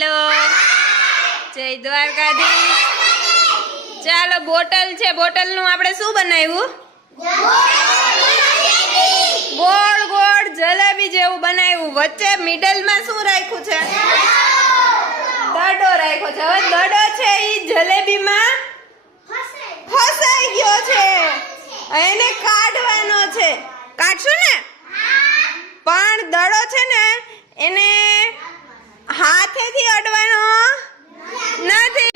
બોલો જય દ્વારકાધીશ। ચાલો બોટલ છે, બોટલ નું આપણે શું બનાવ્યું? ગોળ ગોળ જલેબી જેવું બનાવ્યું। વચ્ચે મિડલ માં શું રાખ્યું છે? દડો રાખ્યો છે। હવે દડો છે ઈ જલેબી માં ફસાઈ ગયો છે, એને કાઢવાનો છે। કાઢશું ને? પણ દડો છે ને એને હાથેથી અડવાનો નથી।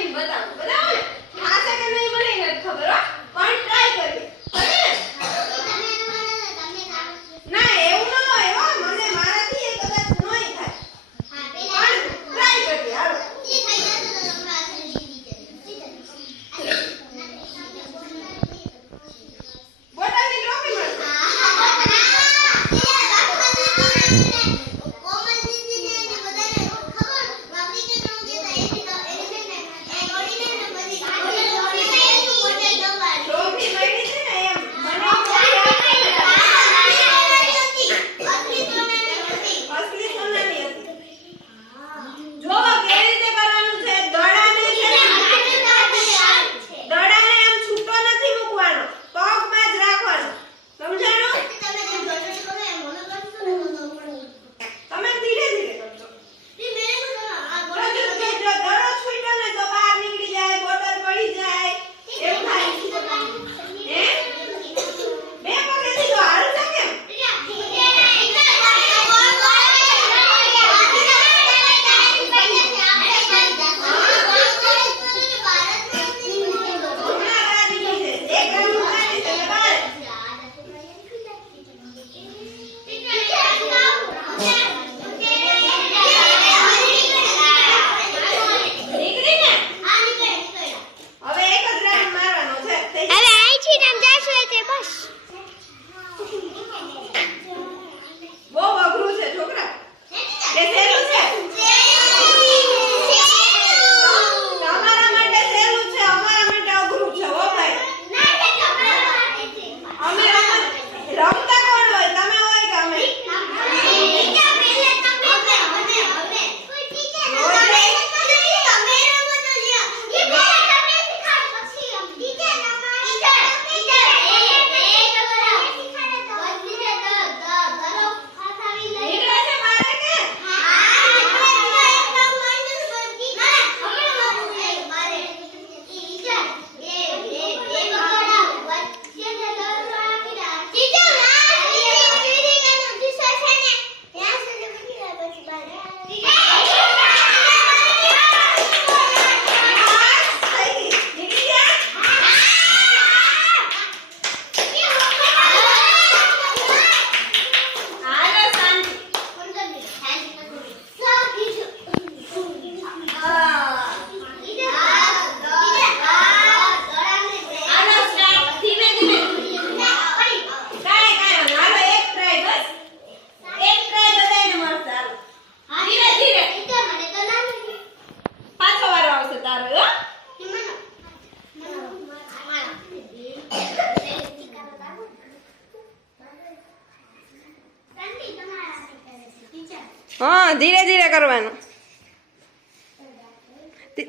हाँ धीरे धीरे करवानो।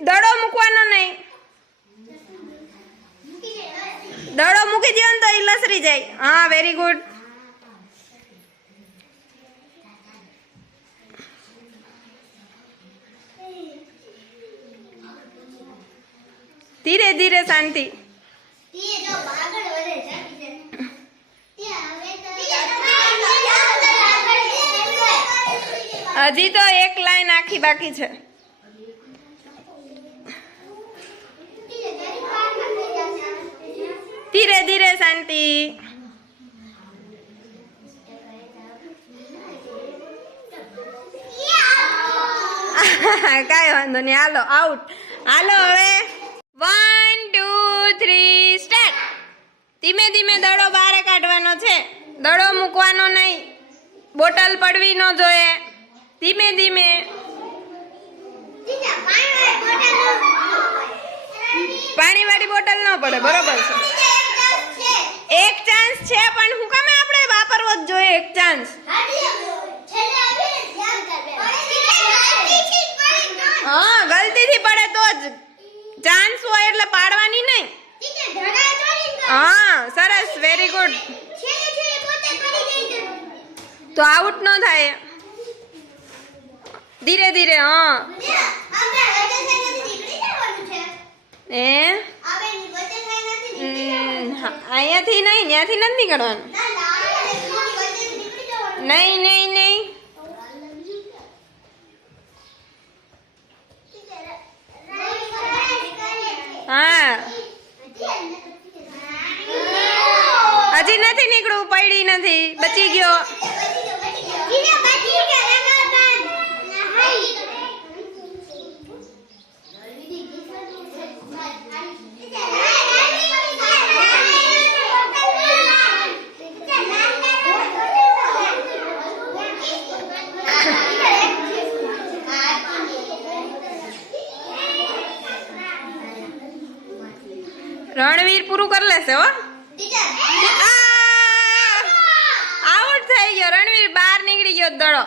दड़ो मूकवानो नहीं, दड़ो मूकी दियो ने तो ई लसरी जाय। हाँ वेरी गुड। धीरे धीरे शांति। हजी तो एक लाइन आखी बाकी है। धीरे धीरे शांति। काय वांधो नहीं, हालो आउट। हालो हवे 1 2 3 स्टार्ट। धीमे धीमे दड़ो बारे काढवानो छे, दड़ो मूकवानो नहीं, बोटल पड़वी न जोए। धीमे धीमे पानी वाली बोटल न पड़े, बरोबर छे। एक चांस छे पण हूँ कामे आपणे वापरवो ज जोईए एक चांस। ચાન્સ હોય એટલે પાડવાની નહીં. હા સરસ, વેરી ગુડ. તો આઉટ ન થાય. ધીરે ધીરે. હા એ અહીંયાથી નહીં, ત્યાંથી નથી નીકળવાનું. નહીં નહીં નહીં. હા હજી નથી નીકળવું, પડી નથી, બચી ગયો. રણવીર પૂરું કરી લેશે હો. આઉટ થઈ ગયો રણવીર, બહાર નીકળી ગયો દડો.